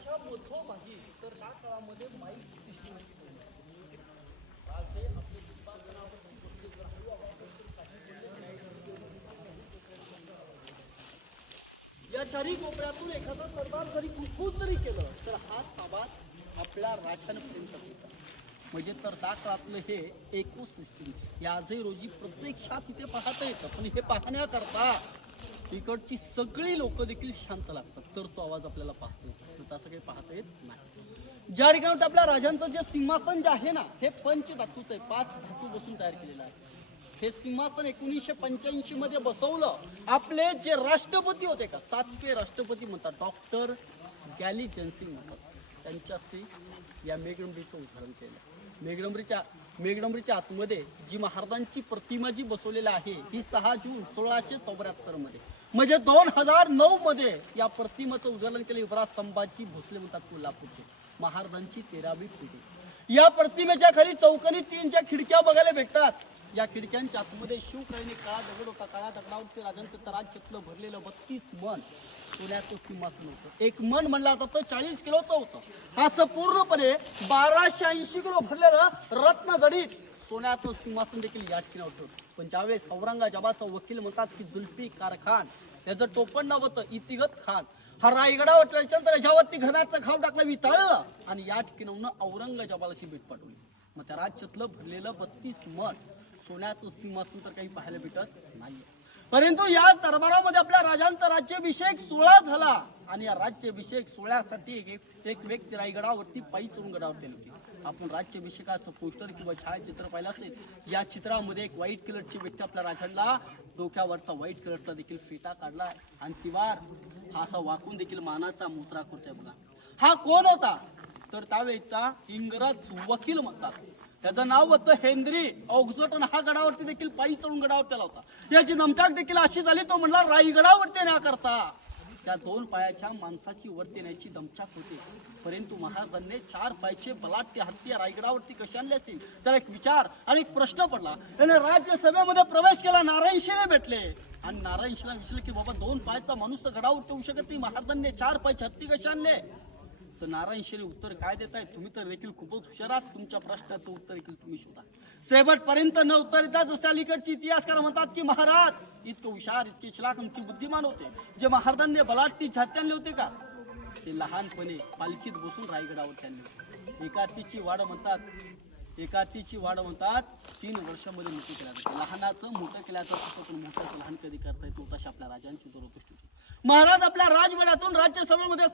राज्याच्या मधोमधी तर त्या काळामध्ये माईक सिस्टीमची आज हे आपले या चारी कोपऱ्यातून एखादा सरदार जरी कुसकुस जरी केलं तर हाच आवाज आपल्या राजांपर्यंत पोहोचा. म्हणजे तर त्या काळातलं हे एकूच सिस्टीम आजही रोजी प्रत्यक्षात इथे पाहता येतं. पण हे पाहण्याकरता इकडची सगळी लोक देखील शांत लागतात तर तो आवाज आपल्याला पाहता येतो. तसं काही पाहता येत नाही. ज्या ठिकाणी आपल्या राजांचं जे सिंहासन जे आहे ना हे पंचधातूचं आहे. 5 धातू बसून तयार केलेलं आहे. हे सिंहासन 1985 मध्ये बसवलं. आपले जे राष्ट्रपती होते का 7वे राष्ट्रपती म्हणतात डॉक्टर गॅली जेन्सिंग म्हणतात त्यांच्या हस्ते या मेघडंबरीचं उद्घाटन केलं. मेघडंबरीच्या आतमध्ये जी महाराजांची प्रतिमा जी बसवलेली आहे ही 6 जून 1674 मध्ये म्हणजे 2009 मध्ये या प्रतिमेचं उद्घाटन केलं. युवराज संभाजी भोसले म्हणतात कोल्हापूरचे महाराजांची 13वी पिढी. या प्रतिमेच्या खाली चौकोनी 3च्या खिडक्या बघायला भेटतात. या खिडक्यांच्या आतमध्ये शिवकालीन काळा दगड होता. काळा दगडावरती राजांचं तराजतलं भरलेलं 32 मन सोन्याचं सिंहासन होतं. एक मन म्हणला जातं तर 40 किलोचं होतं. असं पूर्णपणे 1280 किलो भरलेलं रत्नजडित सोन्याचं सिंहासन देखील या ठिकाणी होतं. पण ज्यावेळेस औरंगजेबाचा वकील म्हणतात की जुल्फिकार खान याचं टोपण नाव होतं इतिगत खान. हा रायगडावर त्याच्यानंतर याच्यावरती घराचं खाव टाकलं वितळलं आणि या ठिकाणी औरंगजेबाला अशी भेट पाठवली. मग त्या राज्यातलं भरलेलं 32 मन सोन्याचं सिंहासन तर काही पाहायला भेटत नाही. परंतु या दरबारामध्ये आपल्या राजांचा राज्याभिषेक सोहळा झाला आणि या राज्याभिषेक सोहळ्यासाठी एक व्यक्ती रायगडावरती पायी चढून गडावरती होती. आपण राज्याभिषेकाचं पोस्टर किंवा छायाचित्र पाहिलं असेल. या चित्रामध्ये एक व्हाईट कलरची व्यक्ती आपल्या राजांना डोक्यावरचा व्हाईट कलरचा देखील फेटा काढला आणि तिवार हा असा वाकून देखील मानाचा मुद्रा करतोय बघा. हा कोण होता तर त्यावेळेचा इंग्रज वकील म्हणतात. त्याचं नाव होतं हेनरी ऑक्झटन. हा गडावरती देखील पायी चढून गडावर त्याला होता. याची नमचाक देखील अशी झाली तो म्हणला रायगडावरती येण्याकरता त्या 2 पायाच्या माणसाची वरती येण्याची दमछाक होती. परंतु महाराजांनी 4 पायाचे बलाढ्य हत्ती रायगडावरती कसे आणले असतील त्याला एक विचार आणि एक प्रश्न पडला. त्याने राज्यसभेमध्ये प्रवेश केला. नारायणशिने भेटले आणि नारायणशिला विचारलं की बाबा 2 पायाचा माणूस तर गडावरती येऊ शकत नाही. महाराजांनी 4 पायाचे हत्ती कसे आणले तर नारायणशिने उत्तर काय देताय तुम्ही तर देखील खूपच हुशार आहात. तुमच्या प्रश्नाचं उत्तर देखील तुम्ही शोधा. शेवटपर्यंत न उत्तर देता जसे अलीकडचे इतिहासकार म्हणतात की महाराज इतके हुशार इतके शलाक इतके बुद्धिमान होते. जे महाराजांनी बलाढ्य छाती आणले होते का ते लहानपणे पालखीत बसून रायगडावर आणले होते. एकातीची वाढ म्हणतात 3 वर्षामध्ये मोठं केलं जातं. लहानाचं मोठं केलं जातं पण मोठ्याचं लहान कधी करता येतो. तशा आपल्या राजांची उत्तर उपस्थित महाराज आपल्या राजवाड्यातून राज्यसभेमध्ये